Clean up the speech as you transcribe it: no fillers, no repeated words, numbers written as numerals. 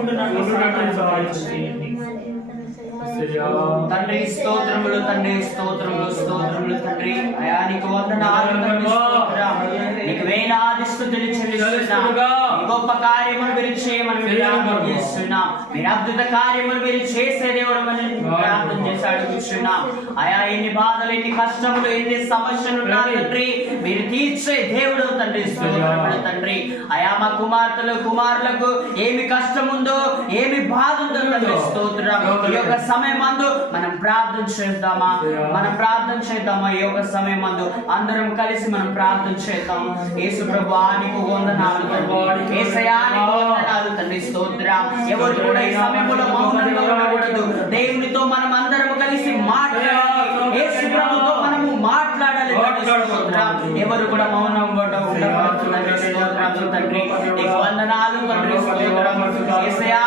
ఉండునట్లు సహాయం చేయండి. తండ్రి స్తోత్రములు, తండ్రి స్తోత్రములు, స్తోత్రములు తండ్రి. అయా నీకు వందనాలు తండ్రి, స్తోత్రం. నీకు వేలాది స్తుతులు చెల్లిస్తున్నాం. నీ గొప్ప కార్యములు మీరు చేయమని ప్రార్థన చేస్తున్నాం. మీరు అద్భుత కార్యములు మీరు చేసే దేవుడు అని ప్రార్థన చేసి అడుగుతున్నాం. అయా ఎన్ని బాధలు, ఎన్ని కష్టములు, ఎన్ని సమస్యలు ఉన్నా తండ్రి మీరు తీర్చే దేవుడు తండ్రి, స్తోత్రములు తండ్రి. అయా మా కుమార్తెలు కుమారులకు ఏమి కష్టం ఉందో, ఏమి బాధ ఉందో తండ్రి, స్తోత్రం. ఈ యొక్క సమయం మందు మనం ప్రార్థన చేద్దామా, మనం ప్రార్థన చేద్దామా. ఈ యొక్క సమయం మందు అందరం కలిసి మనం ప్రార్థన చేద్దాం. యేసు ప్రభువానికి వందనాలు తండ్రి, యేసయ్యానికి వందనాలు తండ్రి, స్తోత్రం. ఎవరు కూడా ఈ సమయంలో మౌనంగా ఉండకూడదు. దేవునితో మనం అందరం కలిసి మాట్లాడాలి. యేసు ప్రభుతో మనము మాట్లాడాలి తండ్రి, స్తోత్రం. ఎవరు కూడా మౌనం ఉండకూడదు తండ్రి, స్తోత్రం తండ్రి. నీకు వందనాలు తండ్రి, స్తోత్రం. యేసయ్యా